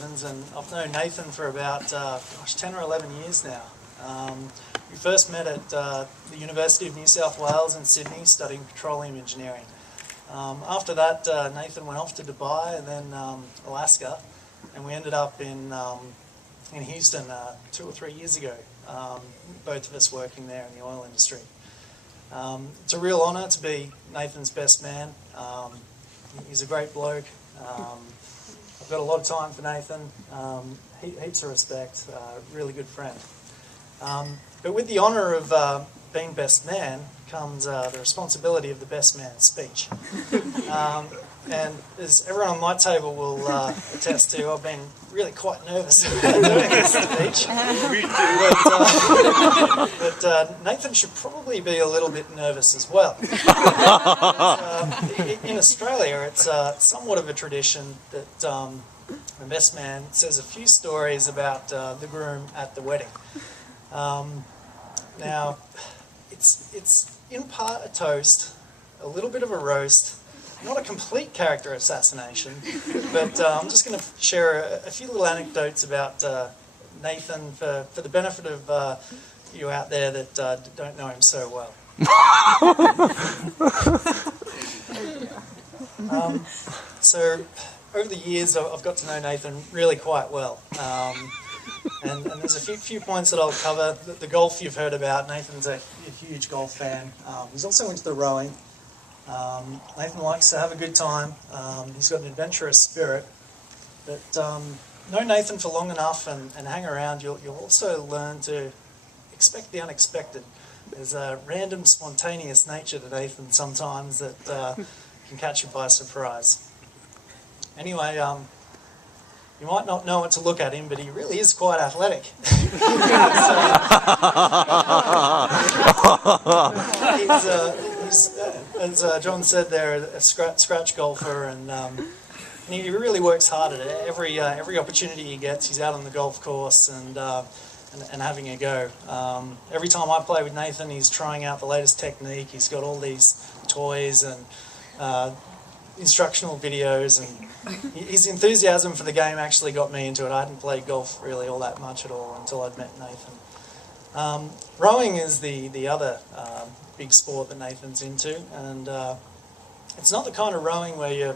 And I've known Nathan for about 10 or 11 years now. We first met at the University of New South Wales in Sydney studying petroleum engineering. After that, Nathan went off to Dubai and then Alaska, and we ended up in Houston 2 or 3 years ago, both of us working there in the oil industry. It's a real honour to be Nathan's best man. He's a great bloke. I've got a lot of time for Nathan, heaps of respect, really good friend. But with the honour of being best man comes the responsibility of the best man's speech. And as everyone on my table will attest to, I've been really quite nervous about doing this speech. But Nathan should probably be a little bit nervous as well. In Australia, it's somewhat of a tradition that the best man says a few stories about the groom at the wedding. Now, it's in part a toast, a little bit of a roast, not a complete character assassination, but I'm just going to share a few little anecdotes about Nathan for the benefit of you out there that don't know him so well. So over the years, I've got to know Nathan really quite well. And there's a few points that I'll cover. The golf you've heard about, Nathan's a huge golf fan. He's also into the rowing. Nathan likes to have a good time. He's got an adventurous spirit. But know Nathan for long enough and hang around, you'll also learn to expect the unexpected. There's a random, spontaneous nature to Nathan sometimes that can catch you by surprise. Anyway, you might not know what to look at him, but he really is quite athletic. He's as John said there, a scratch golfer, and he really works hard at it. Every opportunity he gets, he's out on the golf course and having a go. Every time I play with Nathan, he's trying out the latest technique. He's got all these toys and instructional videos, and his enthusiasm for the game actually got me into it. I hadn't played golf really all that much at all until I'd met Nathan. Rowing is the other big sport that Nathan's into, and it's not the kind of rowing where you're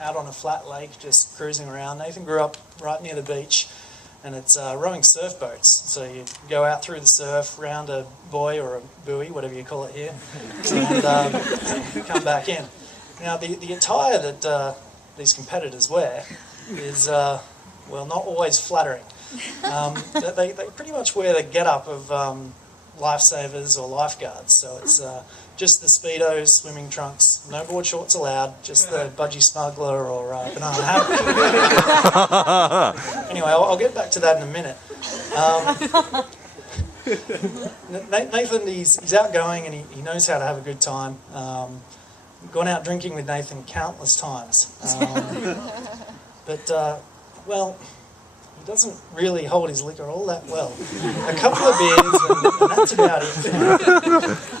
out on a flat lake just cruising around. Nathan grew up right near the beach, and it's rowing surf boats. So you go out through the surf, round a buoy or a buoy, whatever you call it here, and come back in. Now, the attire that these competitors wear is, well, not always flattering. They pretty much wear the get-up of lifesavers or lifeguards. So it's just the Speedos, swimming trunks, no board shorts allowed, just the budgie smuggler or banana hammock. Anyway, I'll get back to that in a minute. Nathan, he's outgoing and he knows how to have a good time. Gone out drinking with Nathan countless times. But, well, he doesn't really hold his liquor all that well. A couple of beers and that's about it.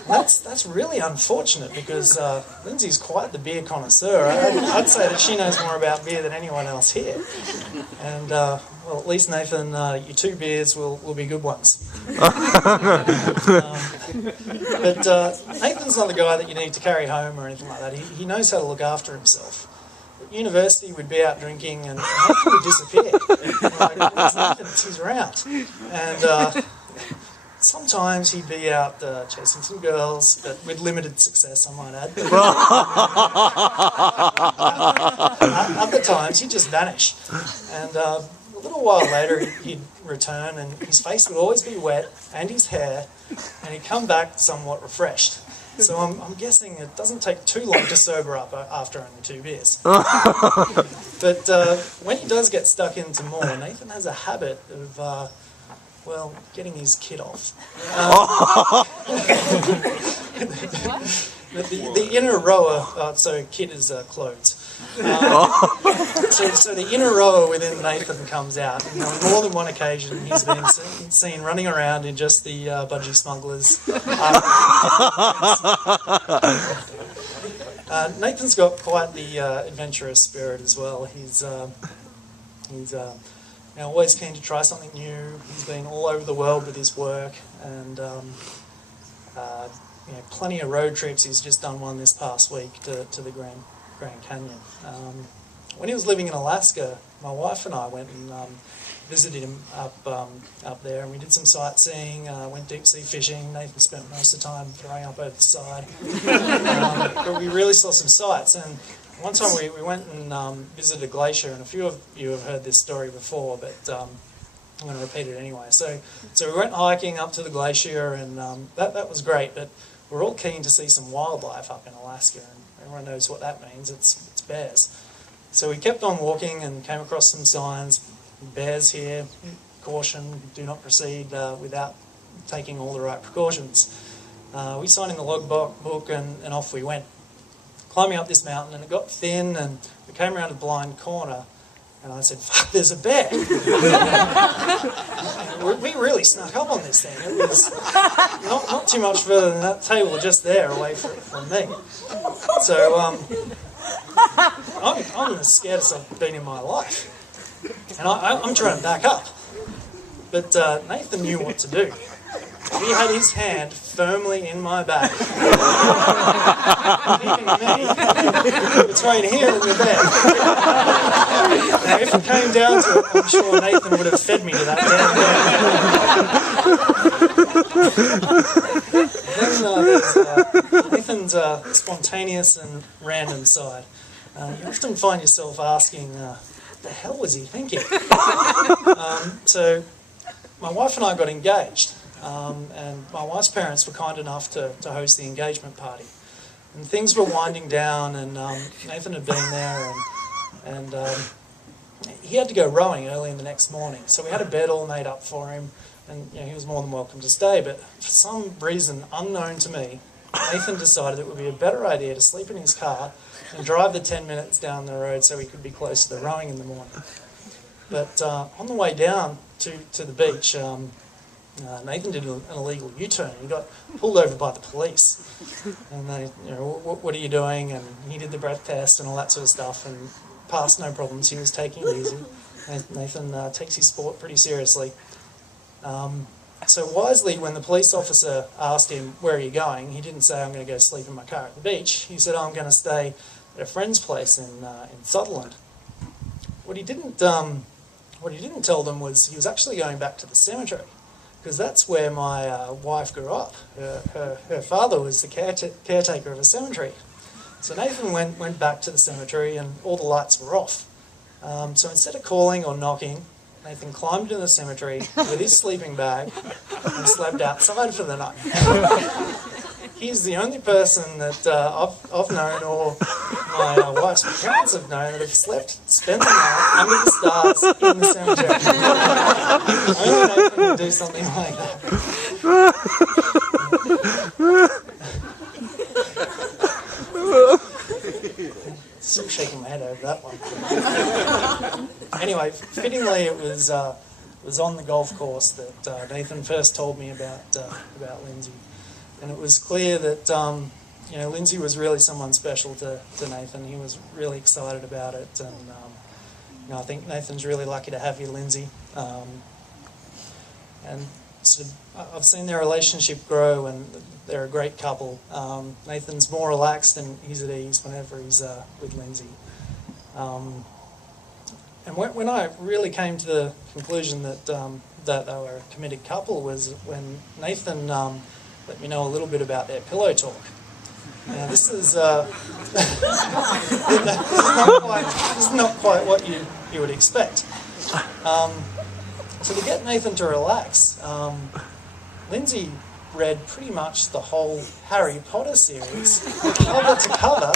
That's really unfortunate because Lindsay's quite the beer connoisseur. I'd say that she knows more about beer than anyone else here. And, well, at least Nathan, your 2 beers will be good ones. But Nathan's not the guy that you need to carry home or anything like that. He knows how to look after himself. At university, we'd be out drinking and Nathan would disappear. Like, where's Nathan? He's around. And sometimes he'd be out chasing some girls, but with limited success, I might add. Other times, he'd just vanish. And a little while later, he'd return, and his face would always be wet, and his hair, and he'd come back somewhat refreshed. So I'm guessing it doesn't take too long to sober up after only 2 beers. But when he does get stuck into more, Nathan has a habit of, well, getting his kid off. The inner rower, so kid is clothes. So the inner rower within Nathan comes out. And on more than one occasion, he's been seen running around in just the budgie smugglers. Nathan's got quite the adventurous spirit as well. He's He's always keen to try something new. He's been all over the world with his work, and plenty of road trips. He's just done one this past week to the Grand Canyon. When he was living in Alaska, my wife and I went and visited him up there, and we did some sightseeing, went deep sea fishing. Nathan spent most of the time throwing up over the side. But we really saw some sights, and one time we went and visited a glacier, and a few of you have heard this story before, but I'm going to repeat it anyway. So we went hiking up to the glacier, and that was great, but we're all keen to see some wildlife up in Alaska, and everyone knows what that means. It's bears. So we kept on walking and came across some signs. Bears here, caution, do not proceed without taking all the right precautions. We signed in the logbook and off we went. Climbing up this mountain, and it got thin, and we came around a blind corner, and I said, "Fuck, there's a bear." We really snuck up on this thing. It was not too much further than that table just there away from me. So I'm the scaredest I've been in my life. And I'm trying to back up. But Nathan knew what to do. He had his hand firmly in my back, keeping me between here and the bed. Now, if it came down to it, I'm sure Nathan would have fed me to that damn bed. Then there's Nathan's spontaneous and random side. You often find yourself asking, the hell was he thinking? So my wife and I got engaged, and my wife's parents were kind enough to host the engagement party. And things were winding down, and Nathan had been there, and he had to go rowing early in the next morning. So we had a bed all made up for him, and he was more than welcome to stay. But for some reason unknown to me, Nathan decided it would be a better idea to sleep in his car and drive the 10 minutes down the road so he could be close to the rowing in the morning. But on the way down to the beach, Nathan did an illegal U-turn. He got pulled over by the police. And they, what are you doing? And he did the breath test and all that sort of stuff, and passed no problems. He was taking it easy. Nathan takes his sport pretty seriously. So wisely, when the police officer asked him, "Where are you going?" he didn't say, "I'm going to go sleep in my car at the beach." He said, "I'm going to stay at a friend's place in Sutherland." What he didn't tell them was he was actually going back to the cemetery, because that's where my wife grew up. Her father was the caretaker of a cemetery. So Nathan went back to the cemetery, and all the lights were off. So instead of calling or knocking, Nathan climbed into the cemetery with his sleeping bag and slept outside for the night. He's the only person that I've known, or my wife's parents have known, that have spent the night under the stars in the cemetery. Only Nathan would do something like that. Still shaking my head over that one. Anyway, fittingly, it was on the golf course that Nathan first told me about Lindsay, and it was clear that Lindsay was really someone special to Nathan. He was really excited about it, and I think Nathan's really lucky to have you, Lindsay. And sort of, I've seen their relationship grow, and they're a great couple. Nathan's more relaxed and he's at ease whenever he's with Lindsay. And when I really came to the conclusion that they were a committed couple was when Nathan let me know a little bit about their pillow talk. Now this is not quite what you would expect. So to get Nathan to relax, Lindsay read pretty much the whole Harry Potter series, cover to cover,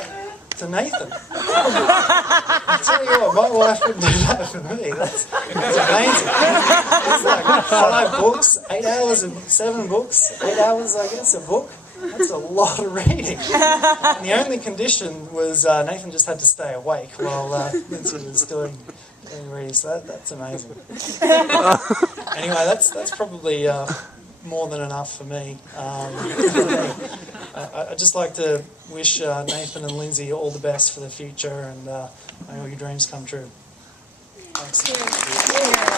to Nathan. I tell you what, my wife would do that for me. That's amazing. It's like 5 books, 8 hours, and 7 books, 8 hours, I guess, a book. That's a lot of reading. And the only condition was Nathan just had to stay awake while Lindsay was doing reading. So that's amazing. Anyway, that's probably more than enough for me. I'd just like to wish Nathan and Lindsay all the best for the future, and may all your dreams come true. Thanks.